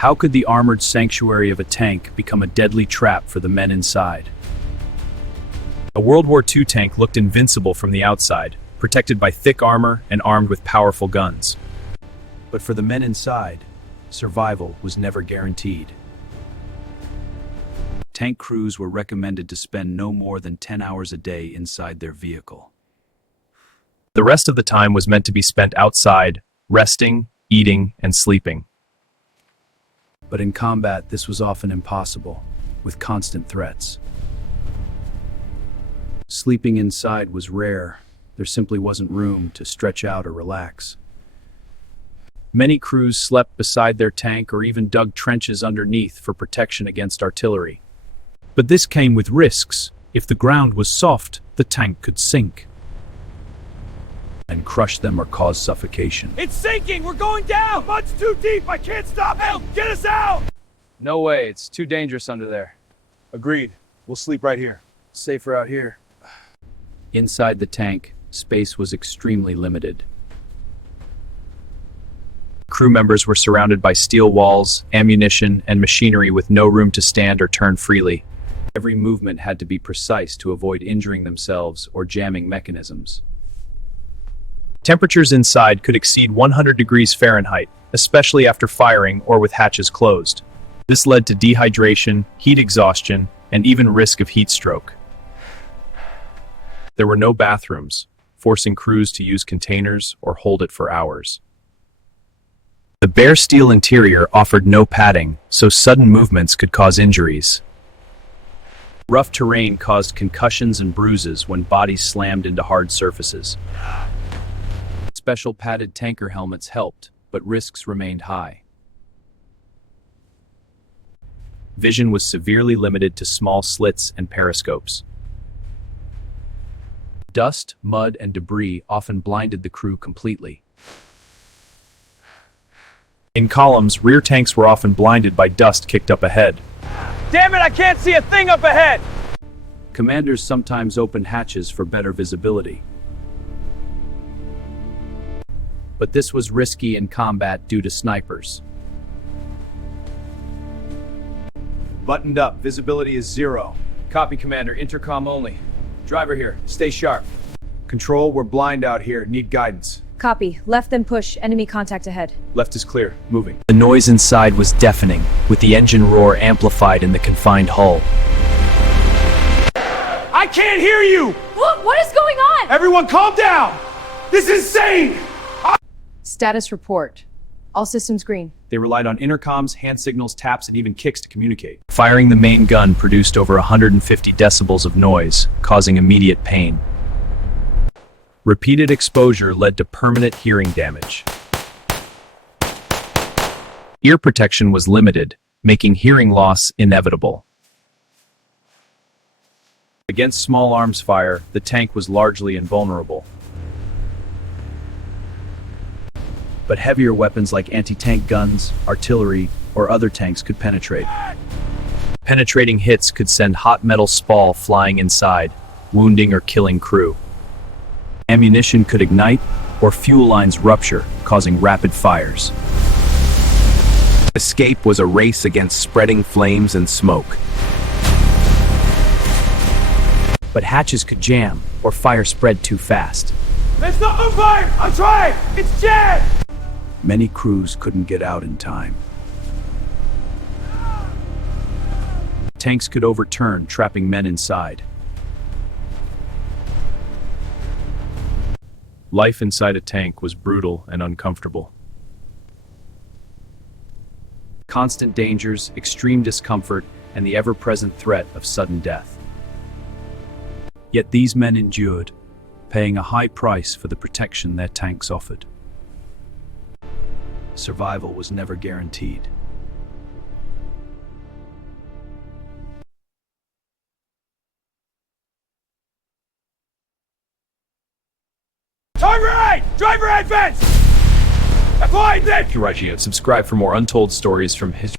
How could the armored sanctuary of a tank become a deadly trap for the men inside? A World War II tank looked invincible from the outside, protected by thick armor and armed with powerful guns. But for the men inside, survival was never guaranteed. Tank crews were recommended to spend no more than 10 hours a day inside their vehicle. The rest of the time was meant to be spent outside, resting, eating, and sleeping. But in combat, this was often impossible, with constant threats. Sleeping inside was rare. There simply wasn't room to stretch out or relax. Many crews slept beside their tank or even dug trenches underneath for protection against artillery. But this came with risks. If the ground was soft, the tank could sink and crush them or cause suffocation. It's sinking! We're going down! Mud's too deep! I can't stop! Help! Get us out! No way, it's too dangerous under there. Agreed. We'll sleep right here. Safer out here. Inside the tank, space was extremely limited. Crew members were surrounded by steel walls, ammunition, and machinery with no room to stand or turn freely. Every movement had to be precise to avoid injuring themselves or jamming mechanisms. Temperatures inside could exceed 100 degrees Fahrenheit, especially after firing or with hatches closed. This led to dehydration, heat exhaustion, and even risk of heat stroke. There were no bathrooms, forcing crews to use containers or hold it for hours. The bare steel interior offered no padding, so sudden movements could cause injuries. Rough terrain caused concussions and bruises when bodies slammed into hard surfaces. Special padded tanker helmets helped, but risks remained high. Vision was severely limited to small slits and periscopes. Dust, mud, and debris often blinded the crew completely. In columns, rear tanks were often blinded by dust kicked up ahead. Damn it, I can't see a thing up ahead! Commanders sometimes opened hatches for better visibility. But this was risky in combat due to snipers. Buttoned up. Visibility is 0. Copy, Commander. Intercom only. Driver here. Stay sharp. Control, we're blind out here. Need guidance. Copy. Left then push. Enemy contact ahead. Left is clear. Moving. The noise inside was deafening, with the engine roar amplified in the confined hull. I can't hear you! What is going on? Everyone calm down! This is insane! Status report. All systems green. They relied on intercoms, hand signals, taps, and even kicks to communicate. Firing the main gun produced over 150 decibels of noise, causing immediate pain. Repeated exposure led to permanent hearing damage. Ear protection was limited, making hearing loss inevitable. Against small arms fire, the tank was largely invulnerable. But heavier weapons like anti-tank guns, artillery, or other tanks could penetrate. Penetrating hits could send hot metal spall flying inside, wounding or killing crew. Ammunition could ignite, or fuel lines rupture, causing rapid fires. Escape was a race against spreading flames and smoke. But hatches could jam, or fire spread too fast. It's not on fire! I'm trying! It's jammed! Many crews couldn't get out in time. Tanks could overturn, trapping men inside. Life inside a tank was brutal and uncomfortable. Constant dangers, extreme discomfort, and the ever-present threat of sudden death. Yet these men endured, paying a high price for the protection their tanks offered. Survival was never guaranteed. Driver right! Driver advance! Apply then! Thank you, Raji, and subscribe for more untold stories from history.